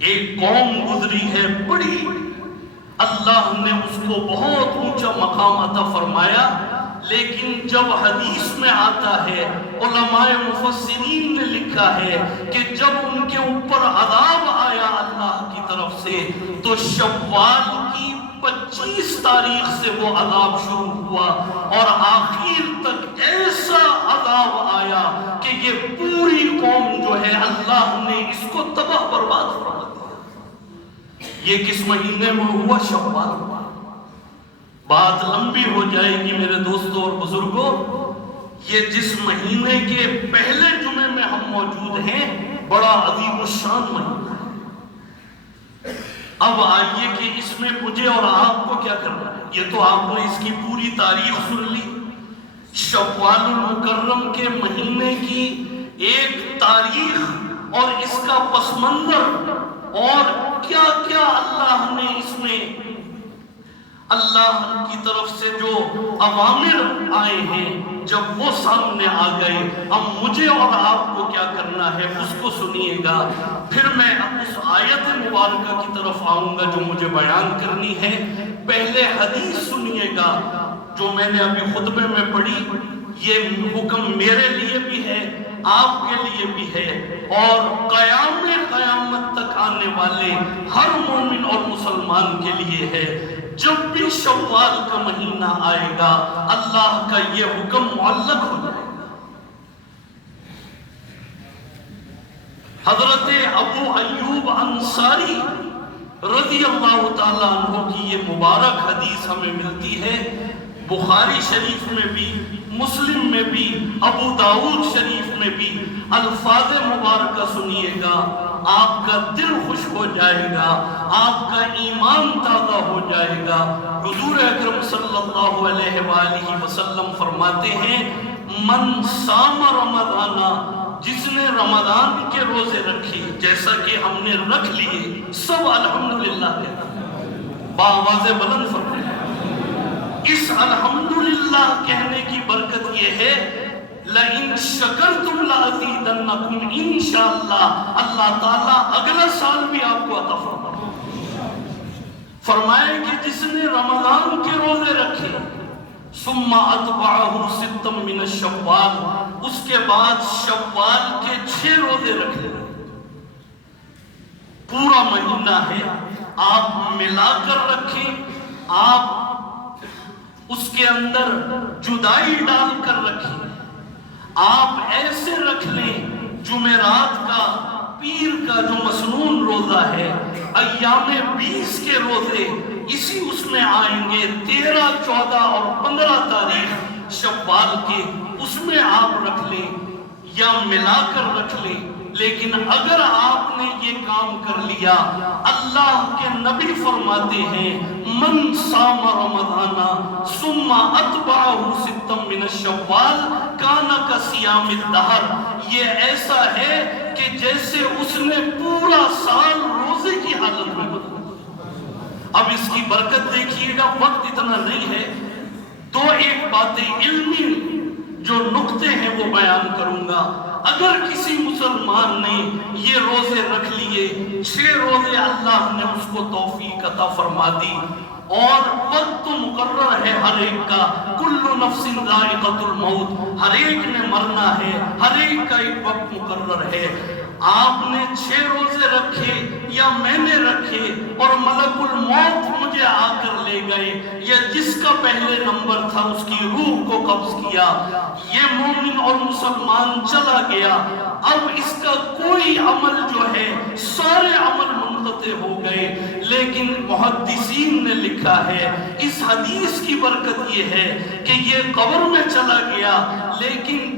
ایک قوم گزری ہے بڑی، اللہ نے اس کو بہت اونچا مقام عطا فرمایا، لیکن جب حدیث میں آتا ہے، علماء مفسرین نے لکھا ہے کہ جب ان کے اوپر عذاب آیا اللہ کی طرف سے تو شوال کی 25 تاریخ سے وہ عذاب شروع ہوا اور آخر تک ایسا عذاب آیا کہ یہ پوری قوم جو ہے اللہ نے اس کو تباہ برباد فرما دیا۔ یہ کس مہینے میں ہوا؟ شوال۔ بات لمبی ہو جائے گی میرے دوستوں اور بزرگوں، یہ جس مہینے کے پہلے جمعے میں ہم موجود ہیں بڑا عظیم الشان مہینہ ہے۔ اب آئیے کہ اس میں مجھے اور آپ کو کیا کرنا ہے؟ یہ تو آپ نے اس کی پوری تاریخ سن لی، شوال المکرم کے مہینے کی ایک تاریخ اور اس کا پس منظر اور کیا کیا اللہ نے اس میں اللہ کی طرف سے جو اوامر آئے ہیں جب وہ سامنے آ گئے، اب مجھے اور آپ کو کیا کرنا ہے اس کو سنیے گا، پھر میں اس آیت مبارکہ کی طرف آؤں گا جو مجھے بیان کرنی ہے۔ پہلے حدیث سنیے گا جو میں نے ابھی خطبے میں پڑھی، یہ حکم میرے لیے بھی ہے، آپ کے لیے بھی ہے اور قیامت تک آنے والے ہر مومن اور مسلمان کے لیے ہے۔ جب بھی شوال کا مہینہ آئے گا اللہ کا یہ حکم معلق ہو جائے گا۔ حضرت ابو ایوب انصاری رضی اللہ تعالیٰ عنہ کی یہ مبارک حدیث ہمیں ملتی ہے، بخاری شریف میں بھی، مسلم میں بھی، ابو داؤد شریف میں بھی۔ الفاظ مبارکہ سنیے گا، آپ کا دل خوش ہو جائے گا، آپ کا ایمان تازہ ہو جائے گا۔ حضور اکرم صلی اللہ علیہ وآلہ وسلم فرماتے ہیں، من صام رمضان، جس نے رمضان کے روزے رکھے، جیسا کہ ہم نے رکھ لیے، سب الحمدللہ کہتے، باآواز بلند فرمائیں۔ اس الحمدللہ کہنے کی برکت یہ ہے، لَإِن شَكَرْتُمْ لَأَزِيدَنَّكُمْ، انشاءاللہ اللہ تعالیٰ اگلا سال بھی آپ کو عطا فرمائے۔ فرمائے کہ جس نے رمضان کے روزے رکھے، ثُمَّ أَتْبَعَهُ سِتًّا مِنَ الشَّوَّالِ، اس کے بعد شوال کے 6 روزے رکھے، پورا مہینہ ہے، آپ ملا کر رکھیں، آپ اس کے اندر جدائی ڈال کر رکھیں، آپ ایسے رکھ لیں جمعرات کا، پیر کا جو مسنون روزہ ہے، ایام 20 کے روزے اسی اس میں آئیں گے، 13، 14 اور 15 تاریخ شوال کے، اس میں آپ رکھ لیں یا ملا کر رکھ لیں۔ لیکن اگر آپ نے یہ کام کر لیا، اللہ کے نبی فرماتے ہیں، من صام رمضان ثم اتبعہ ستا من الشوال کان کصیام الدہر، یہ ایسا ہے کہ جیسے اس نے پورا سال روزے کی حالت میں گزارا۔ اب اس کی برکت دیکھیے گا، وقت اتنا نہیں ہے، دو ایک باتیں علمی جو نقطے ہیں وہ بیان کروں گا۔ اگر کسی مسلمان نے یہ روزے رکھ لیے، 6 روزے اللہ نے اس کو توفیق عطا فرما دی، اور وقت تو مقرر ہے ہر ایک کا، کل نفس ذائقۃ الموت، ہر ایک نے مرنا ہے، ہر ایک کا ایک وقت مقرر ہے۔ آپ نے 6 روزے رکھے یا میں نے رکھے اور ملک الموت مجھے آ کر لے گئے، یا جس کا پہلے نمبر تھا اس کی روح کو قبض کیا، یہ مومن اور مسلمان چلا گیا، اب اس کا کوئی عمل جو ہے سارے عمل منقطع ہو گئے۔ لیکن محدثین نے لکھا ہے اس حدیث کی برکت یہ ہے کہ یہ قبر میں چلا گیا لیکن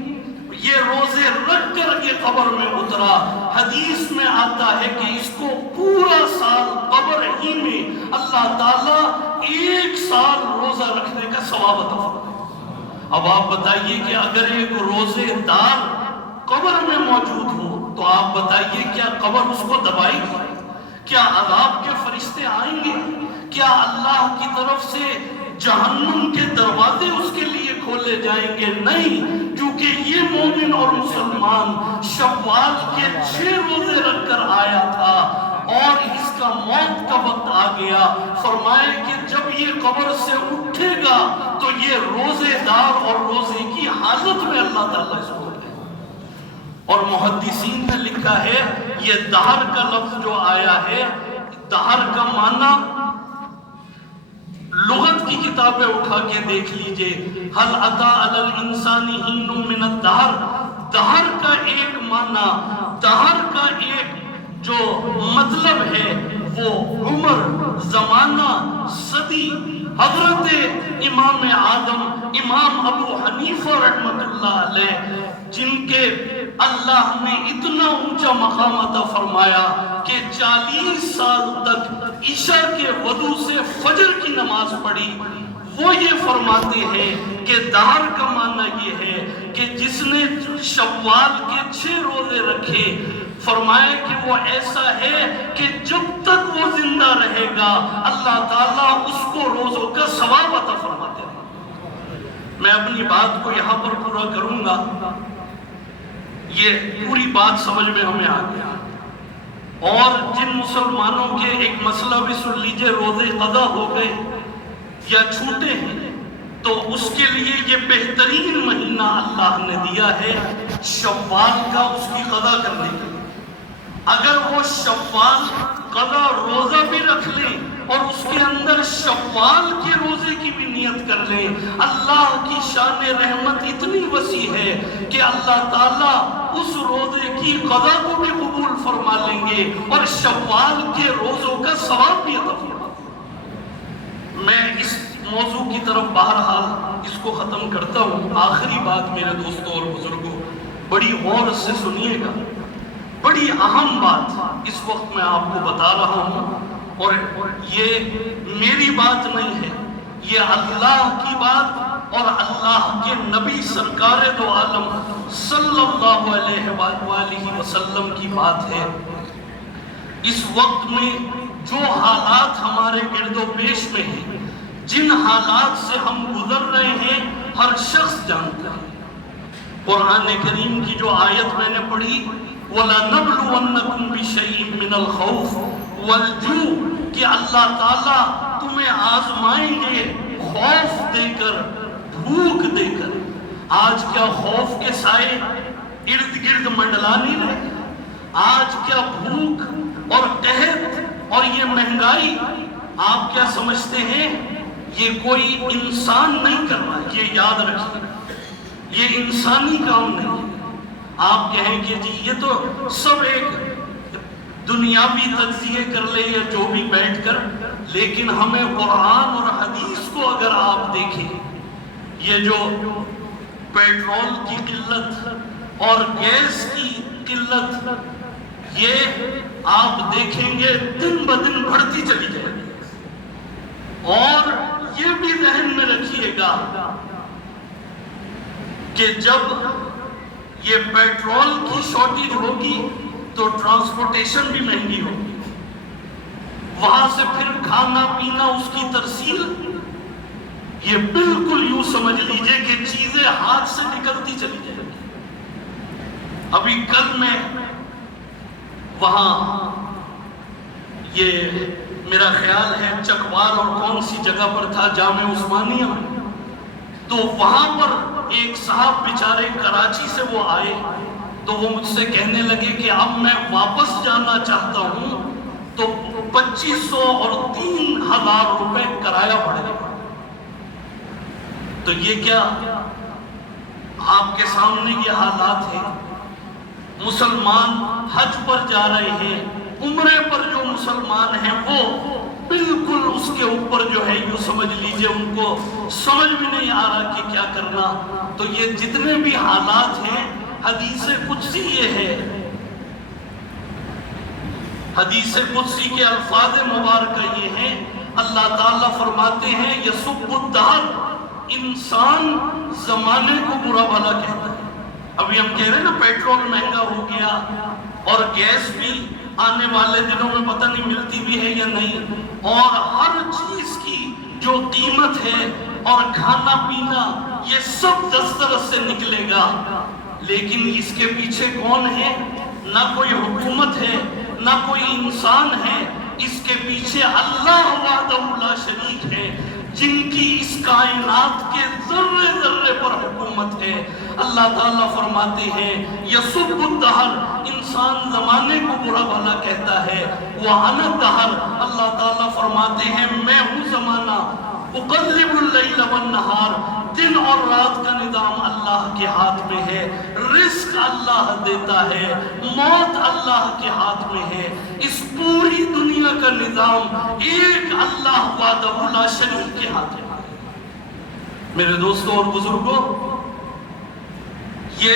یہ روزے رکھ کر یہ قبر میں اترا۔ حدیث میں آتا ہے کہ اس کو پورا سال قبر ہی میں اللہ تعالیٰ 1 سال روزہ رکھنے کا ثواب عطا فرمائے۔ اب آپ بتائیے کہ اگر ایک روزے دار قبر میں موجود ہو تو آپ بتائیے کیا قبر اس کو دبائے گی؟ کیا عذاب کے فرشتے آئیں گے؟ کیا اللہ کی طرف سے جہنم کے دروازے اس کے لیے کھولے جائیں گے؟ نہیں، کیونکہ یہ مومن اور مسلمان شوال کے 6 روزے رکھ کر آیا تھا اور اور اس کا موت کا وقت آ گیا، فرمایا کہ جب یہ قبر سے اٹھے گا تو یہ روزے دار اور روزے کی حالت میں اللہ تعالیٰ اس کو دے گا۔ اور محدثین نے لکھا ہے یہ دہر کا لفظ جو آیا ہے، دہر کا معنی لغت کی کتابیں اٹھا کے دیکھ لیجئے، حل اتی علی الانسان حین من الدہر، دہر کا ایک معنی، دہر کا ایک جو مطلب ہے وہ عمر، زمانہ، صدی۔ حضرت امام آدم، امام ابو حنیفہ رحمۃ اللہ علیہ، جن کے اللہ نے اتنا اونچا مقام عطا فرمایا کہ 40 سال تک عشاء کے وضو سے فجر کی نماز پڑھی، وہ یہ فرماتے ہیں کہ دہر کا معنی یہ ہے کہ جس نے شوال کے 6 روزے رکھے، فرمایا کہ وہ ایسا ہے کہ جب تک وہ زندہ رہے گا اللہ تعالیٰ اس کو روزوں کا ثواب عطا فرماتے ہیں۔ میں اپنی بات کو یہاں پر پورا کروں گا، یہ پوری بات سمجھ میں ہمیں آ گیا۔ اور جن مسلمانوں کے ایک مسئلہ بھی سن لیجئے، روزے قضا ہو گئے یا چھوٹے ہیں تو اس کے لیے یہ بہترین مہینہ اللہ نے دیا ہے شوال کا، اس کی قضا کرنے کے۔ اگر وہ شوال قضا روزہ بھی رکھ لیں اور اس کے اندر شوال کے روزے کی بھی نیت کر لیں، اللہ کی شان رحمت اتنی وسیع ہے کہ اللہ تعالیٰ اس روزے کی قضا کو بھی قبول فرما لیں گے اور شوال کے روزوں کا ثواب بھی عطا فرما دیں گے۔ میں اس موضوع کی طرف بہرحال اس کو ختم کرتا ہوں۔ آخری بات میرے دوستوں اور بزرگوں، بڑی غور سے سنیے گا، بڑی اہم بات اس وقت میں آپ کو بتا رہا ہوں، اور یہ میری بات نہیں ہے، یہ اللہ کی بات اور اللہ کے نبی سرکار دو عالم صلی اللہ علیہ وآلہ وسلم کی بات ہے۔ اس وقت میں جو حالات ہمارے گرد و پیش میں ہیں، جن حالات سے ہم گزر رہے ہیں، ہر شخص جانتا ہے۔ قرآن کریم کی جو آیت میں نے پڑھی، وَلَنَبْلُوَنَّكُمْ بِشَيْءٍ مِّنَ الْخَوْفِ وَالْجُوعِ، کہ اللہ تعالیٰ تمہیں آزمائیں گے خوف دے کر، بھوک دے کر۔ آج کیا خوف کے سائے ارد گرد منڈلا نہیں رہے؟ آج کیا بھوک اور قحط اور یہ مہنگائی، آپ کیا سمجھتے ہیں یہ کوئی انسان نہیں کر رہا؟ یہ یاد رکھیے، یہ انسانی کام نہیں ہے۔ آپ کہیں کہ جی یہ تو سب ایک دنیاوی تجزیے کر لے یا جو بھی بیٹھ کر، لیکن ہمیں قرآن اور حدیث کو اگر آپ دیکھیں، یہ جو پیٹرول کی قلت اور گیس کی قلت، یہ آپ دیکھیں گے دن بدن بڑھتی چلی جائے گی۔ اور یہ بھی ذہن میں رکھیے گا کہ جب یہ پیٹرول کی شارٹیج ہوگی تو ٹرانسپورٹیشن بھی مہنگی ہوگی، وہاں سے پھر کھانا پینا، اس کی ترسیل، یہ بالکل یوں سمجھ لیجئے کہ چیزیں ہاتھ سے نکلتی چلی جائیں گی۔ ابھی کل میں وہاں یہ میرا خیال ہے چکوال اور کون سی جگہ پر تھا، جامع عثمانیہ میں، تو وہاں پر ایک صاحب بیچارے کراچی سے وہ آئے تو وہ مجھ سے کہنے لگے کہ اب میں واپس جانا چاہتا ہوں تو 2500 اور 3000 روپے کرایہ پڑ گیا۔ تو یہ کیا آپ کے سامنے یہ حالات ہیں؟ مسلمان حج پر جا رہے ہیں، عمرے پر جو مسلمان ہیں وہ بالکل اس کے اوپر جو ہے یوں سمجھ لیجئے ان کو سمجھ بھی نہیں آ رہا کہ کیا کرنا۔ تو یہ جتنے بھی حالات ہیں، حدیث قدسی یہ ہے، حدیث قدسی کے الفاظ مبارکہ یہ ہیں، اللہ تعالیٰ فرماتے ہیں یسب الدہر، انسان زمانے کو برا بھلا کہتا ہے۔ ابھی ہم کہہ رہے ہیں نا پیٹرول مہنگا ہو گیا اور گیس بھی آنے والے دنوں میں پتہ نہیں ملتی بھی ہے یا نہیں، اور ہر چیز کی جو قیمت ہے اور کھانا پینا یہ سب دسترس سے نکلے گا۔ لیکن اس کے پیچھے کون ہے؟ نہ کوئی حکومت ہے، نہ کوئی انسان ہے، اس کے پیچھے اللہ وحدہ لا شریک ہے، جن کی اس کائنات کے ذرے ذرے پر حکومت ہے۔ اللہ تعالیٰ فرماتے ہیں یسب الدہر، انسان زمانے کو برا بھلا کہتا ہے، وَأَنَا الدَّهْرُ، اللہ تعالیٰ فرماتے ہیں میں ہوں زمانہ، اقلب اللیل والنہار، دن اور رات کا نظام اللہ کے ہاتھ میں ہے، رزق اللہ دیتا ہے، موت اللہ کے ہاتھ میں ہے، اس پوری دنیا کا نظام ایک اللہ وحدہ لا شریک کے ہاتھ میں ہے۔ میرے دوستوں اور بزرگوں، یہ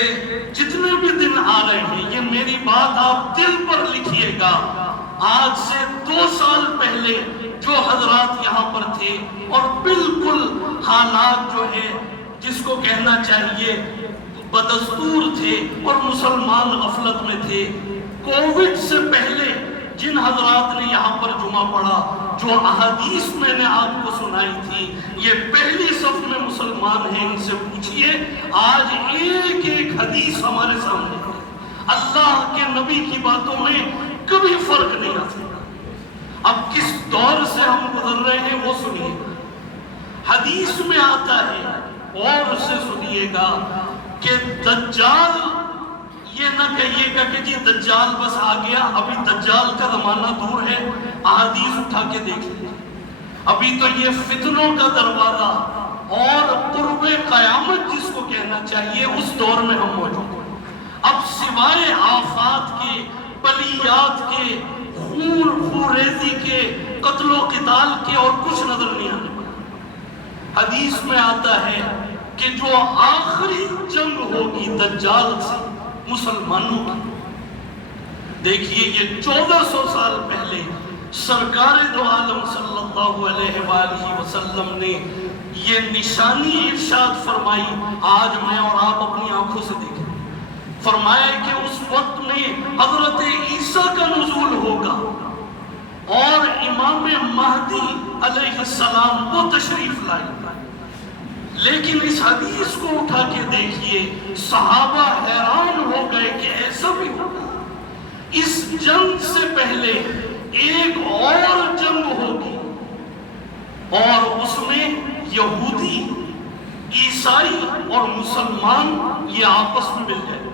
جتنے بھی دن آ رہے ہیں، یہ میری بات آپ دل پر لکھیے گا۔ آج سے 2 سال پہلے جو حضرات یہاں پر تھے اور بالکل حالات جو ہے جس کو کہنا چاہیے بدستور تھے اور مسلمان غفلت میں تھے، کووڈ سے پہلے جن حضرات نے یہاں پر جمعہ پڑھا، جو احادیث میں نے آپ کو سنائی تھی، یہ پہلی صف میں مسلمان ہیں، ان سے پوچھئے آج ایک ایک حدیث ہمارے سامنے ہے۔ اللہ کے نبی کی باتوں میں کبھی فرق نہیں آ سکتا۔ اب کس دور سے ہم گزر رہے ہیں وہ سنیے گا، حدیث میں آتا ہے اور اسے سنیے گا کہ دجال، یہ نہ کہیے گا کہ جی دجال بس آ گیا، ابھی دجال کا زمانہ دور ہے، احادیث اٹھا کے دیکھ لیجیے، ابھی تو یہ فتنوں کا دروازہ اور قرب قیامت جس کو کہنا چاہیے اس دور میں ہم موجود ہیں۔ اب سوائے آفات کے، بلیات کے، خون ریزی کے، قتل و قتال کے اور کچھ نظر نہیں آنے والا۔ حدیث میں آتا ہے کہ جو آخری جنگ ہوگی دجال سے مسلمانوں کی، دیکھیے یہ 1400 سال پہلے سرکار دو عالم صلی اللہ علیہ وآلہ وسلم نے یہ نشانی ارشاد فرمائی، آج میں اور آپ اپنی آنکھوں سے دیکھیں۔ فرمایا کہ اس وقت میں حضرت عیسیٰ کا نزول ہوگا اور امام مہدی علیہ السلام وہ تشریف لائے گا۔ لیکن اس حدیث کو اٹھا کے دیکھیے، صحابہ حیران ہو گئے کہ ایسا بھی ہوگا۔ اس جنگ سے پہلے ایک اور جنگ ہوگی اور اس میں یہودی، عیسائی اور مسلمان یہ آپس میں مل جائیں،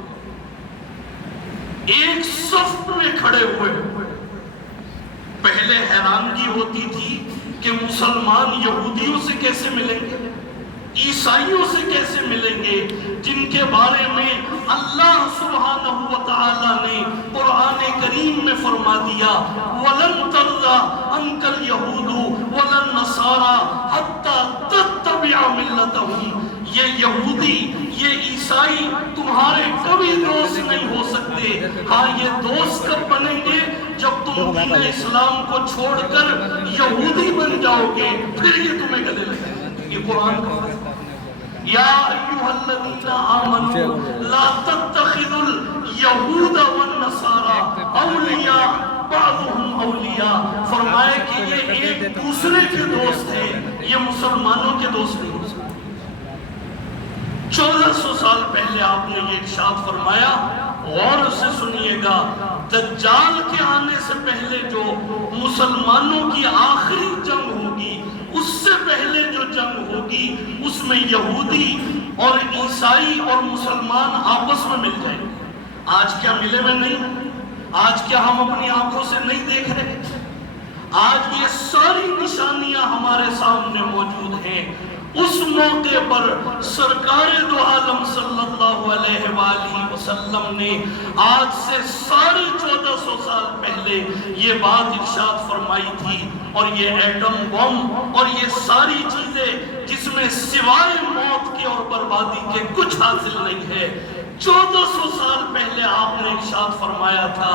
ایک صف میں کھڑے ہوئے۔ پہلے حیرانگی ہوتی تھی کہ مسلمان یہودیوں سے کیسے ملیں گے، عیسائیوں سے کیسے ملیں گے، جن کے بارے میں اللہ سبحانہ وتعالی نے قرآن کریم میں فرما دیا وَلَن تَرْضَىٰ عَنْكَ الْيَهُودُ وَلَا النَّصَارَىٰ حَتَّىٰ تَتَّبِعَ مِلَّتَهُمْ۔ یہ یہودی، یہ عیسائی تمہارے کبھی دوست نہیں ہو سکتے، ہاں یہ دوست کب بنیں گے جب تم دین اسلام کو چھوڑ کر یہودی بن جاؤ گے، پھر یہ تمہیں گلے لگیں گے۔ یہ قرآن کا یا ایھا الذین آمنوا لا تتخذوا اليہود والنصارى اولیاء بعضهم اولیاء، فرمائے کہ یہ ایک دوسرے کے دوست ہیں، یہ مسلمانوں کے دوست نہیں ہو سکتے۔ 1400 سال پہلے آپ نے یہ ارشاد فرمایا، اور اسے سنیے گا، دجال کے آنے سے پہلے جو مسلمانوں کی آخری جنگ ہوگی، اس سے پہلے جو جنگ ہوگی اس میں یہودی اور عیسائی اور مسلمان آپس میں مل جائیں گے۔ آج کیا ملے میں نہیں؟ آج کیا ہم اپنی آنکھوں سے نہیں دیکھ رہے؟ آج یہ ساری نشانیاں ہمارے سامنے موجود ہیں۔ اس موقع پر سرکار دو عالم صلی اللہ علیہ وآلہ وسلم نے آج سے 1450 سال پہلے یہ بات ارشاد فرمائی تھی، اور یہ ایٹم بم اور یہ ساری چیزیں جس میں سوائے موت کے اور بربادی کے کچھ حاصل نہیں ہے، 1400 سال پہلے آپ نے ارشاد فرمایا تھا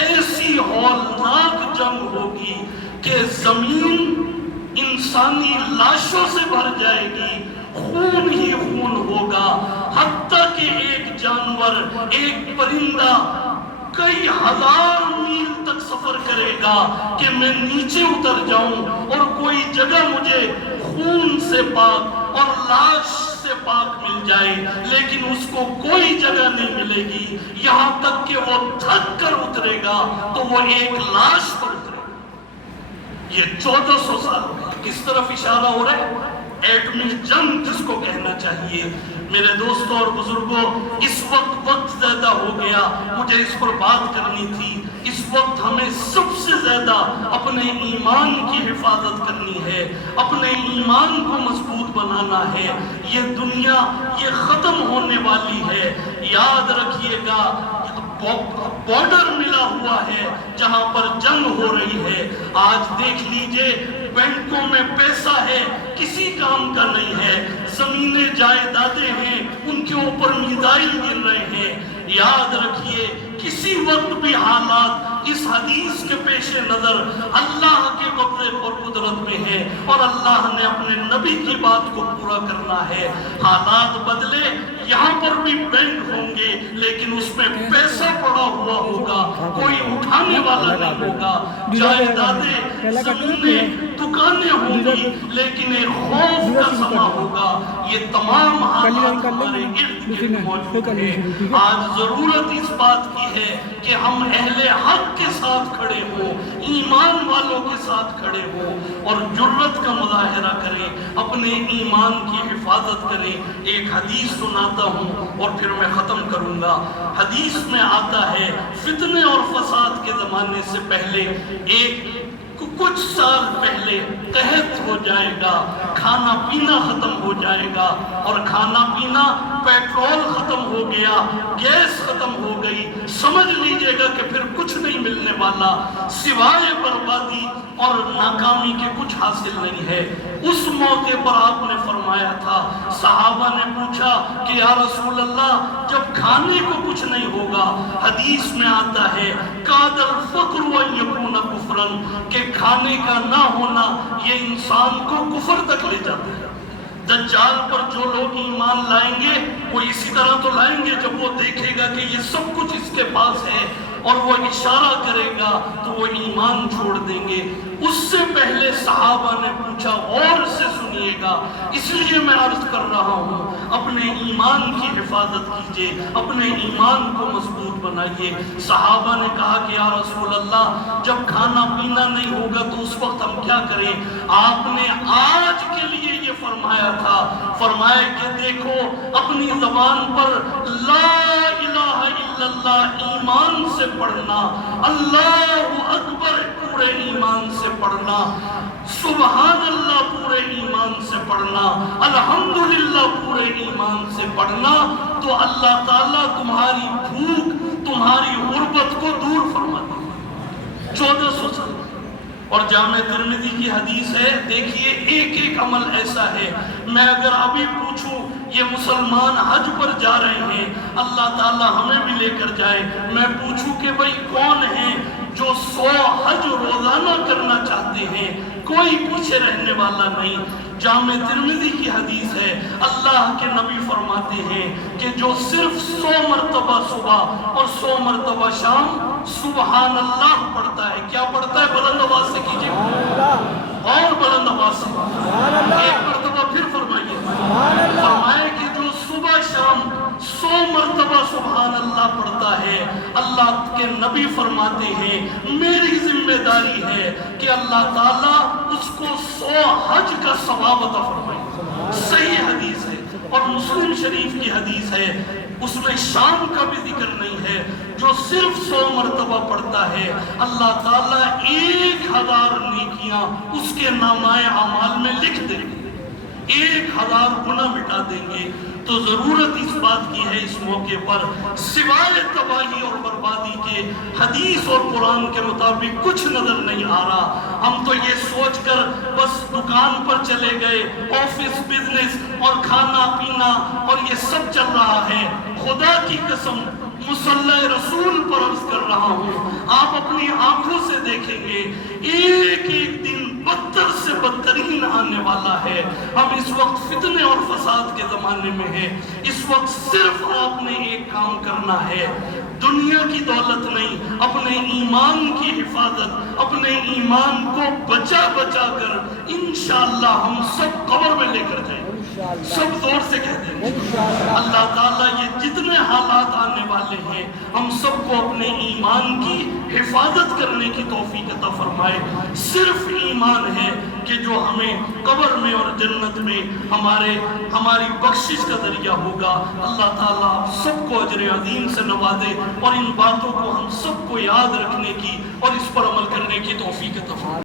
ایسی ہولناک جنگ ہوگی کہ زمین انسانی لاشوں سے بھر جائے گی، خون ہی خون ہوگا، حتیٰ کہ ایک جانور، ایک پرندہ کئی ہزار میل تک سفر کرے گا کہ میں نیچے اتر جاؤں اور کوئی جگہ مجھے خون سے پاک اور لاش سے پاک مل جائے لیکن اس کو کوئی جگہ نہیں ملے گی یہاں تک کہ وہ تھک کر اترے گا تو وہ ایک لاش پر اترے گا۔ یہ 1400 سال کس طرف اشارہ ہو رہا ہے؟ ایٹمی جنگ جس کو کہنا چاہیے۔ میرے دوستوں اور بزرگوں، اس وقت زیادہ ہو گیا، مجھے اس پر بات کرنی تھی۔ اس وقت ہمیں سب سے زیادہ اپنے ایمان کی حفاظت کرنی ہے، اپنے ایمان کو مضبوط بنانا ہے۔ یہ دنیا یہ ختم ہونے والی ہے، یاد رکھیے گا۔ بارڈر ملا ہوا ہے جہاں پر جنگ ہو رہی ہے۔ آج دیکھ لیجئے بینکوں میں پیسہ ہے، کسی کام کا نہیں ہے، زمینیں جائیدادیں ہیں، ان کے اوپر میزائل گر رہے ہیں۔ یاد رکھیے کسی وقت بھی حالات اس حدیث کے پیش نظر اللہ کے قبضے اور قدرت میں ہے اور اللہ نے اپنے نبی کی بات کو پورا کرنا ہے۔ حالات بدلے، یہاں پر بھی بینک ہوں گے لیکن اس میں پیسہ پڑا ہوا ہوگا، کوئی اٹھانے والا نہیں ہوگا، جائیدادیں، زمینیں، دکانیں ہوں گی لیکن ایک خوف کا سما ہوگا۔ یہ تمام حالات ہمارے ارد گرد موجود ہیں۔ آج ضرورت اس بات کی ہے کہ ہم اہل حق کے ساتھ کھڑے ہوں، ایمان والوں کے ساتھ کھڑے ہوں اور جرت کا مظاہرہ کریں، اپنے ایمان کی حفاظت کریں۔ ایک حدیث سناتا ہوں اور پھر میں ختم کروں گا۔ حدیث میں آتا ہے فتنے اور فساد کے زمانے سے پہلے کچھ سال پہلے قحط ہو جائے گا، کھانا پینا ختم ہو جائے گا، اور کھانا پینا پیٹرول ختم ہو گیا، گیس ختم ہو گئی، سمجھ لیجئے گا کہ پھر کچھ نہیں ملنے والا، سوائے بربادی اور ناکامی کے کچھ حاصل نہیں ہے۔ اس موقع پر آپ نے فرمایا تھا، صحابہ نے پوچھا کہ یا رسول اللہ جب کھانے کو کچھ نہیں ہوگا، حدیث میں آتا ہے کاد الفقر وان یکون کفرا، کہ کھانے کا نہ ہونا یہ انسان کو کفر تک لے جاتا ہے۔ دجال پر جو لوگ ایمان لائیں گے وہ اسی طرح تو لائیں گے جب وہ دیکھے گا کہ یہ سب کچھ اس کے پاس ہے اور وہ اشارہ کرے گا تو وہ ایمان چھوڑ دیں گے۔ اس سے پہلے صحابہ نے پوچھا، غور سے سنیے گا، اس لیے میں عرض کر رہا ہوں اپنے ایمان کی حفاظت کیجئے، اپنے ایمان کو مضبوط بنائیے۔ صحابہ نے کہا کہ یا رسول اللہ جب کھانا پینا نہیں ہوگا تو اس وقت ہم کیا کریں؟ آپ نے آج کے لیے یہ فرمایا تھا، فرمایا کہ دیکھو اپنی زبان پر لا الہ الا اللہ ایمان سے پڑھنا، اللہ اکبر پورے ایمان سے پڑھنا، سبحان اللہ پورے ایمان سے پڑھنا، الحمدللہ پورے ایمان سے پڑھنا، تو اللہ تعالیٰ تمہاری بھوک، تمہاری غربت کو دور فرما دے گا۔ 1400 سال اور جامع ترمذی کی حدیث ہے۔ دیکھیے ایک ایک عمل ایسا ہے، میں اگر ابھی پوچھوں یہ مسلمان حج پر جا رہے ہیں، اللہ تعالیٰ ہمیں بھی لے کر جائے، میں پوچھوں کہ بھئی کون ہیں جو 100 حج روزانہ کرنا چاہتے ہیں، کوئی پیچھے رہنے والا نہیں۔ جامع ترمذی کی حدیث ہے، اللہ کے نبی فرماتے ہیں کہ جو صرف 100 مرتبہ صبح اور 100 مرتبہ شام سبحان اللہ پڑھتا ہے، کیا پڑھتا ہے؟ بلند آواز سے کیجئے اور بلند آواز سے ایک مرتبہ پھر فرمائیے، فرمائے کہ جو صبح شام 100 مرتبہ سبحان اللہ پڑھتا ہے، اللہ کے نبی فرماتے ہیں میری ذمہ داری ہے کہ اللہ تعالیٰ اس کو 100 حج کا ثواب عطا فرمائے۔ صحیح حدیث ہے اور مسلم شریف کی حدیث ہے، اس میں شام کا بھی ذکر نہیں ہے۔ جو صرف 100 مرتبہ پڑھتا ہے اللہ تعالیٰ 1000 نیکیاں اس کے نامۂ اعمال میں لکھ دیں گے، 1000 گناہ مٹا دیں گے۔ تو ضرورت اس بات کی ہے اس موقع پر سوائے تباہی اور بربادی کے حدیث اور قرآن کے مطابق کچھ نظر نہیں آ رہا۔ ہم تو یہ سوچ کر بس دکان پر چلے گئے، آفس بزنس اور کھانا پینا اور یہ سب چل رہا ہے۔ خدا کی قسم مصلی رسول پر عرض کر رہا ہوں، آپ اپنی آنکھوں سے دیکھیں گے ایک ایک دن بدتر سے بدترین آنے والا ہے۔ ہم اس وقت فتنے اور فساد کے زمانے میں ہیں۔ اس وقت صرف آپ نے ایک کام کرنا ہے، دنیا کی دولت نہیں، اپنے ایمان کی حفاظت، اپنے ایمان کو بچا بچا کر انشاءاللہ ہم سب قبر میں لے کر جائیں گے۔ سب زور سے کہتے ہیں اللہ تعالیٰ یہ جتنے حالات آنے والے ہیں ہم سب کو اپنے ایمان کی حفاظت کرنے کی توفیق عطا فرمائے. صرف ایمان ہے کہ جو ہمیں قبر میں اور جنت میں ہماری بخشش کا ذریعہ ہوگا. اللہ تعالیٰ آپ سب کو اجر عظیم سے نوازے اور ان باتوں کو ہم سب کو یاد رکھنے کی اور اس پر عمل کرنے کی توفیق عطا فرمائے.